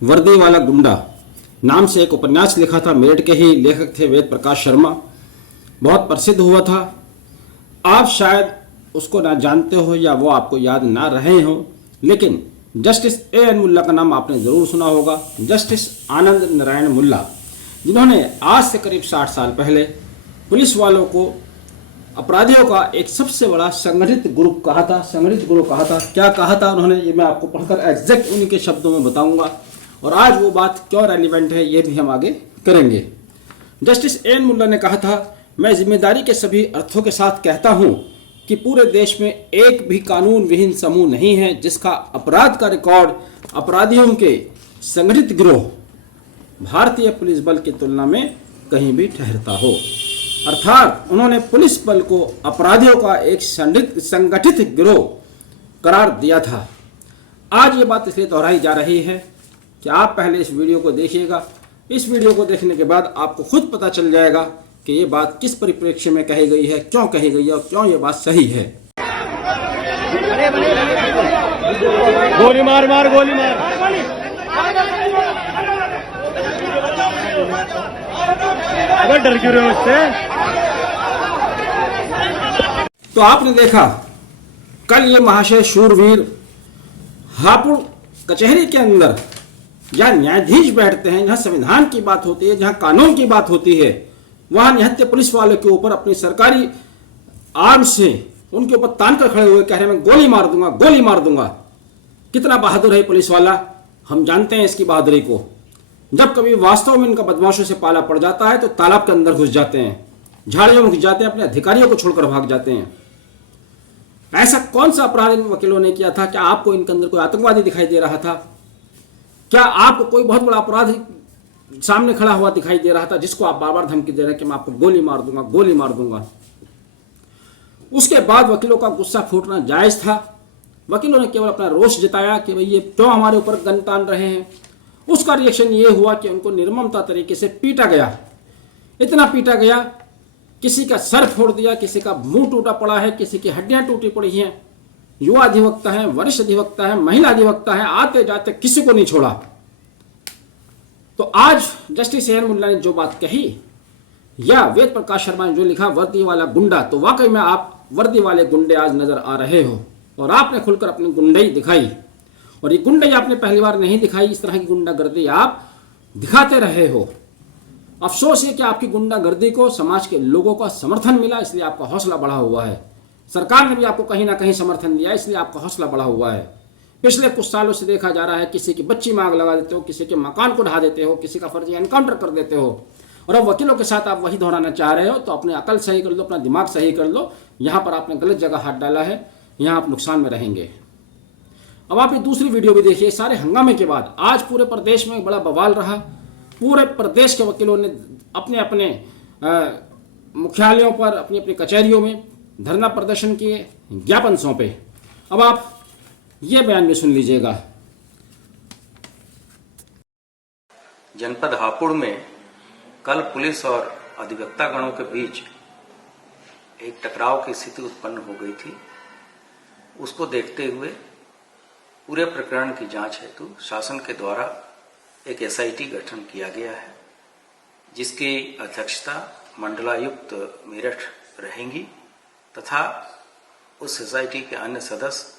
वर्दी वाला गुंडा नाम से एक उपन्यास लिखा था। मेरठ के ही लेखक थे वेद प्रकाश शर्मा, बहुत प्रसिद्ध हुआ था। आप शायद उसको ना जानते हो या वो आपको याद ना रहे हो, लेकिन जस्टिस A.N. मुल्ला का नाम आपने ज़रूर सुना होगा। जस्टिस आनंद नारायण मुल्ला, जिन्होंने आज से करीब 60 साल पहले पुलिस वालों को अपराधियों का एक सबसे बड़ा संगठित ग्रुप कहा था। संगठित ग्रुप कहा था, क्या कहा था उन्होंने, ये मैं आपको पढ़कर एग्जैक्ट उन्हीं के शब्दों में बताऊंगा, और आज वो बात क्यों रेलिवेंट है ये भी हम आगे करेंगे। Justice A.N. मुल्ला ने कहा था, मैं जिम्मेदारी के सभी अर्थों के साथ कहता हूं कि पूरे देश में एक भी कानून विहीन समूह नहीं है जिसका अपराध का रिकॉर्ड अपराधियों के संगठित गिरोह भारतीय पुलिस बल की तुलना में कहीं भी ठहरता हो। अर्थात उन्होंने पुलिस बल को अपराधियों का एक संगठित गिरोह करार दिया था। आज ये बात इसलिए दोहराई जा रही है कि आप पहले इस वीडियो को देखिएगा। इस वीडियो को देखने के बाद आपको खुद पता चल जाएगा कि ये बात किस परिप्रेक्ष्य में कही गई है, क्यों कही गई है और क्यों ये बात सही है। गोली मार मार गोली मार। अगर डर क्यों रहे हो उससे? तो आपने देखा कल ये महाशय शूरवीर हापुड़ कचहरी के अंदर जहाँ न्यायाधीश बैठते हैं, जहाँ संविधान की बात होती है, जहाँ कानून की बात होती है, वहां निहत्थे पुलिस वालों के ऊपर अपनी सरकारी आर्म से उनके ऊपर तान कर खड़े हुए कह रहे हैं मैं गोली मार दूंगा, गोली मार दूंगा। कितना बहादुर है पुलिस वाला, हम जानते हैं इसकी बहादुरी को। जब कभी वास्तव में इनका बदमाशों से पाला पड़ जाता है तो तालाब के अंदर घुस जाते हैं, झाड़ियों में घुस जाते हैं, अपने अधिकारियों को छोड़कर भाग जाते हैं। ऐसा कौन सा अपराध इन वकीलों ने किया था? क्या आपको इनके अंदर कोई आतंकवादी दिखाई दे रहा था? क्या आपको कोई बहुत बड़ा अपराधी सामने खड़ा हुआ दिखाई दे रहा था जिसको आप बार बार धमकी दे रहे हैं कि मैं आपको गोली मार दूंगा, गोली मार दूंगा? उसके बाद वकीलों का गुस्सा फूटना जायज था। वकीलों ने केवल अपना रोष जताया कि भाई ये क्यों हमारे ऊपर गन तान रहे हैं। उसका रिएक्शन ये हुआ कि उनको निर्ममता तरीके से पीटा गया। इतना पीटा गया, किसी का सर फोड़ दिया, किसी का मुंह टूटा पड़ा है, किसी की हड्डियां टूटी पड़ी हैं। युवा अधिवक्ता है, वरिष्ठ अधिवक्ता है, महिला अधिवक्ता है, आते जाते किसी को नहीं छोड़ा। तो आज जस्टिस A.N. मुल्ला ने जो बात कही या वेद प्रकाश शर्मा ने जो लिखा वर्दी वाला गुंडा, तो वाकई में आप वर्दी वाले गुंडे आज नजर आ रहे हो और आपने खुलकर अपनी गुंडई दिखाई। और ये गुंडई आपने पहली बार नहीं दिखाई, इस तरह की गुंडागर्दी आप दिखाते रहे हो। अफसोस है कि आपकी गुंडागर्दी को समाज के लोगों का समर्थन मिला, इसलिए आपका हौसला बढ़ा हुआ है। सरकार ने भी आपको कहीं ना कहीं समर्थन दिया, इसलिए आपका हौसला बढ़ा हुआ है। पिछले कुछ सालों से देखा जा रहा है किसी की बच्ची में आग लगा देते हो, किसी के मकान को ढा देते हो, किसी का फर्जी एनकाउंटर कर देते हो, और अब वकीलों के साथ आप वही दोहराना चाह रहे हो। तो अपने अकल सही कर लो, अपना दिमाग सही कर लो। यहाँ पर आपने गलत जगह हाथ डाला है, यहाँ आप नुकसान में रहेंगे। अब आप ये दूसरी वीडियो भी देखिए। सारे हंगामे के बाद आज पूरे प्रदेश में बड़ा बवाल रहा। पूरे प्रदेश के वकीलों ने अपने अपने मुख्यालयों पर, अपनी अपनी कचहरियों में धरना प्रदर्शन किए, ज्ञापन सौंपे। अब आप ये बयान भी सुन लीजिएगा। जनपद हापुड़ में कल पुलिस और अधिवक्ता गणों के बीच एक टकराव की स्थिति उत्पन्न हो गई थी। उसको देखते हुए पूरे प्रकरण की जांच हेतु शासन के द्वारा एक SIT गठन किया गया है, जिसकी अध्यक्षता मंडलायुक्त मेरठ रहेंगी तथा उस SIT के अन्य सदस्य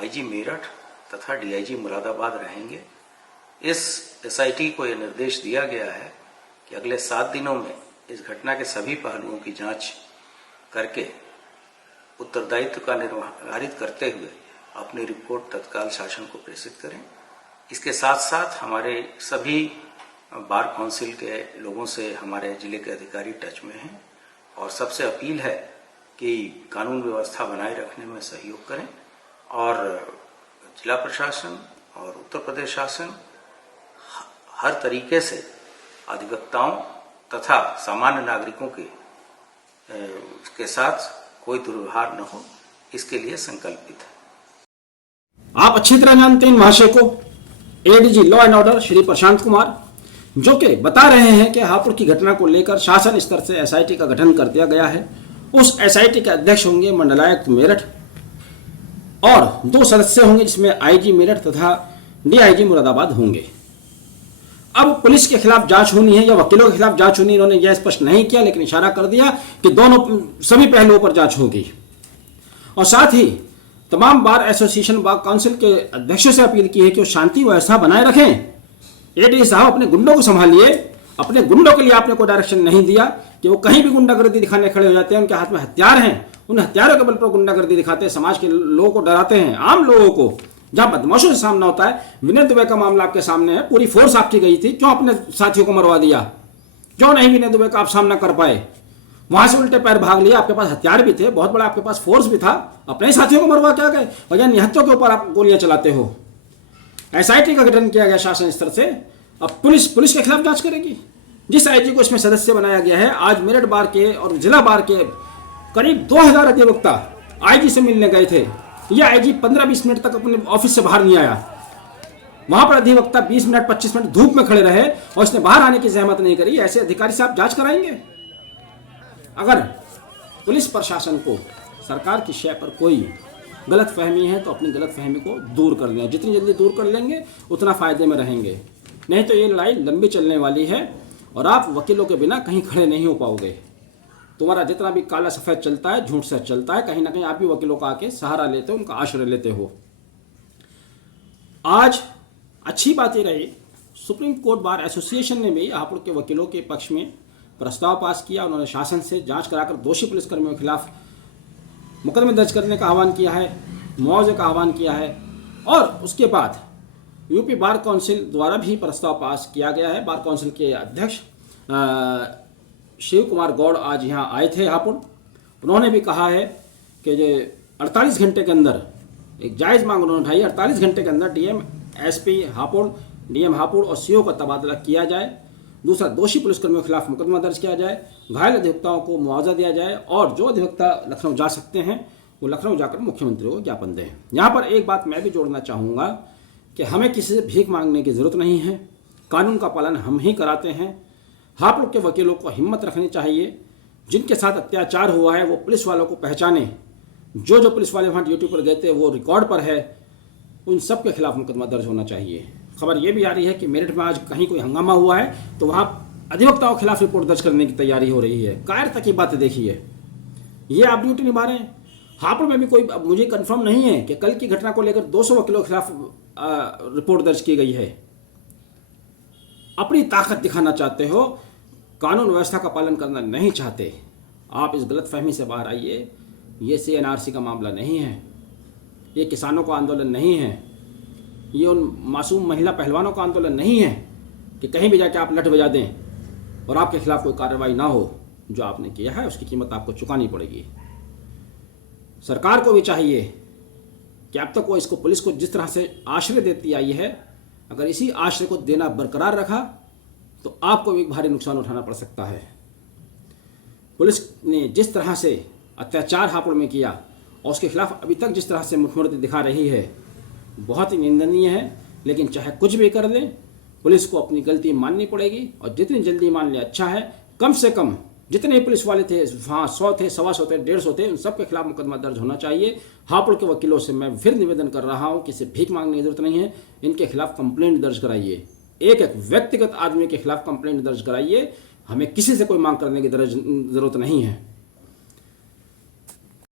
IG मेरठ तथा DIG मुरादाबाद रहेंगे। इस SIT को यह निर्देश दिया गया है कि अगले 7 दिनों में इस घटना के सभी पहलुओं की जांच करके उत्तरदायित्व का निर्धारित करते हुए अपनी रिपोर्ट तत्काल शासन को प्रेषित करें। इसके साथ साथ हमारे सभी बार काउंसिल के लोगों से हमारे जिले के अधिकारी टच में हैं और सबसे अपील है कि कानून व्यवस्था बनाए रखने में सहयोग करें और जिला प्रशासन और उत्तर प्रदेश शासन हर तरीके से अधिवक्ताओं तथा सामान्य नागरिकों के साथ कोई दुर्व्यवहार न हो, इसके लिए संकल्पित है। आप अच्छी तरह जानते हैं महाशय को, ADG law and order Shri Prashant Kumar, जो कि बता रहे हैं कि हापुड़ की घटना को लेकर शासन स्तर से SIT का गठन कर दिया गया है। उस SIT के अध्यक्ष होंगे मंडलायुक्त मेरठ और 2 सदस्य होंगे जिसमें IG मेरठ तथा DIG मुरादाबाद होंगे। अब पुलिस के खिलाफ जांच होनी है या वकीलों के खिलाफ जांच होनी, इन्होंने यह स्पष्ट नहीं किया, लेकिन इशारा कर दिया कि दोनों सभी पहलुओं पर जांच होगी। और साथ ही तमाम बार एसोसिएशन बार काउंसिल के अध्यक्षों से अपील की है कि वो शांति व्यवस्था बनाए रखें। एडी साहब अपने गुंडों को संभालिए, अपने गुंडों के लिए आपने कोई डायरेक्शन नहीं दिया कि वो कहीं भी गुंडागर्दी दिखाने खड़े हो जाते हैं। उनके हाथ में हथियार हैं, उन हथियारों के बल पर गुंडागर्दी दिखाते हैं, समाज के लोगों को डराते हैं, आम लोगों को। जहां बदमाशों से सामना होता है, विनय दुबे का मामला आपके सामने है, पूरी फोर्स आपकी गई थी, क्यों अपने साथियों को मरवा दिया? क्यों नहीं विनय दुबे का आप सामना कर पाए? वहां से उल्टे पैर भाग लिया, आपके पास हथियार भी थे, बहुत बड़ा आपके पास फोर्स भी था, अपने ही साथियों को मरवा क्या गए और या निहत्थों के ऊपर आप गोलियां चलाते हो। एसआईटी का गठन किया गया शासन स्तर से, अब पुलिस के खिलाफ जांच करेगी। जिस आईजी को इसमें सदस्य बनाया गया है, आज मेरठ बार के और जिला बार के करीब 2000 अधिवक्ता आईजी से मिलने गए थे। यह आईजी 15-20 मिनट तक अपने ऑफिस से बाहर नहीं आया। वहां पर अधिवक्ता 20 मिनट 25 मिनट धूप में खड़े रहे और उसने बाहर आने की जहमत नहीं करी। ऐसे अधिकारी से आप जांच कराएंगे? अगर पुलिस प्रशासन को सरकार की शय पर कोई गलत फहमी है तो अपनी गलत फहमी को दूर कर लें। जितनी जल्दी दूर कर लेंगे उतना फायदे में रहेंगे, नहीं तो ये लड़ाई लंबी चलने वाली है और आप वकीलों के बिना कहीं खड़े नहीं हो पाओगे। तुम्हारा जितना भी काला सफेद चलता है, झूठ से चलता है, कहीं ना कहीं आप भी वकीलों का आके सहारा लेते हो, उनका आश्रय लेते हो। आज अच्छी बात ये रही, सुप्रीम कोर्ट बार एसोसिएशन ने भी हापुड़ के वकीलों के पक्ष में प्रस्ताव पास किया। उन्होंने शासन से जांच कराकर दोषी पुलिसकर्मियों के खिलाफ मुकदमे दर्ज करने का आह्वान किया है, मुआवजे का आह्वान किया है। और उसके बाद यूपी बार काउंसिल द्वारा भी प्रस्ताव पास किया गया है। बार काउंसिल के अध्यक्ष शिव कुमार गौड़ आज यहाँ आए थे हापुड़। उन्होंने भी कहा है कि जो 48 घंटे के अंदर एक जायज़ मांग उन्होंने उठाई, 48 घंटे के अंदर DM SP Hapur, DM Hapur और सीओ का तबादला किया जाए। दूसरा, दोषी पुलिसकर्मियों के खिलाफ मुकदमा दर्ज किया जाए, घायल अधिवक्ताओं को मुआवजा दिया जाए और जो अधिवक्ता लखनऊ जा सकते हैं वो लखनऊ जाकर मुख्यमंत्री को ज्ञापन दें। यहाँ पर एक बात मैं भी जोड़ना चाहूँगा कि हमें किसी से भीख मांगने की ज़रूरत नहीं है, कानून का पालन हम ही कराते हैं। हापुड़ के वकीलों को हिम्मत रखनी चाहिए। जिनके साथ अत्याचार हुआ है वो पुलिस वालों को पहचाने, जो पुलिस वाले वहाँ ड्यूटी पर गए थे वो रिकॉर्ड पर है, उन सब के खिलाफ मुकदमा दर्ज होना चाहिए। खबर ये भी आ रही है कि मेरठ में आज कहीं कोई हंगामा हुआ है तो वहाँ अधिवक्ताओं के खिलाफ रिपोर्ट दर्ज करने की तैयारी हो रही है। कायरता की बात देखिए, ये आप ड्यूटी निभा रहे हैं। हापुड़ में भी कोई, मुझे कंफर्म नहीं है कि कल की घटना को लेकर 200 वकीलों के खिलाफ रिपोर्ट दर्ज की गई है। अपनी ताकत दिखाना चाहते हो, कानून व्यवस्था का पालन करना नहीं चाहते। आप इस गलतफहमी से बाहर आइए। ये CNRC का मामला नहीं है, ये किसानों का आंदोलन नहीं है, ये उन मासूम महिला पहलवानों का आंदोलन नहीं है कि कहीं भी जाके आप लठ बजा दें और आपके खिलाफ कोई कार्रवाई ना हो। जो आपने किया है उसकी कीमत आपको चुकानी पड़ेगी। सरकार को भी चाहिए कि अब तक वो इसको, पुलिस को जिस तरह से आश्रय देती आई है, अगर इसी आश्रय को देना बरकरार रखा तो आपको भी भारी नुकसान उठाना पड़ सकता है। पुलिस ने जिस तरह से अत्याचार हापुड़ में किया और उसके खिलाफ अभी तक जिस तरह से मुखबिरी दिखा रही है, बहुत ही निंदनीय है। लेकिन चाहे कुछ भी कर लें, पुलिस को अपनी गलती माननी पड़ेगी और जितनी जल्दी मान ले अच्छा है। कम से कम जितने पुलिस वाले थे वहाँ 100 थे, 125 थे, 150 थे, उन सब के खिलाफ मुकदमा दर्ज होना चाहिए। हापुड़ के वकीलों से मैं फिर निवेदन कर रहा हूँ कि इसे भीख मांगने की जरूरत नहीं है, इनके खिलाफ कंप्लेंट दर्ज कराइए। एक एक व्यक्तिगत आदमी के खिलाफ कंप्लेंट दर्ज कराइए। हमें किसी से कोई मांग करने की जरूरत नहीं है।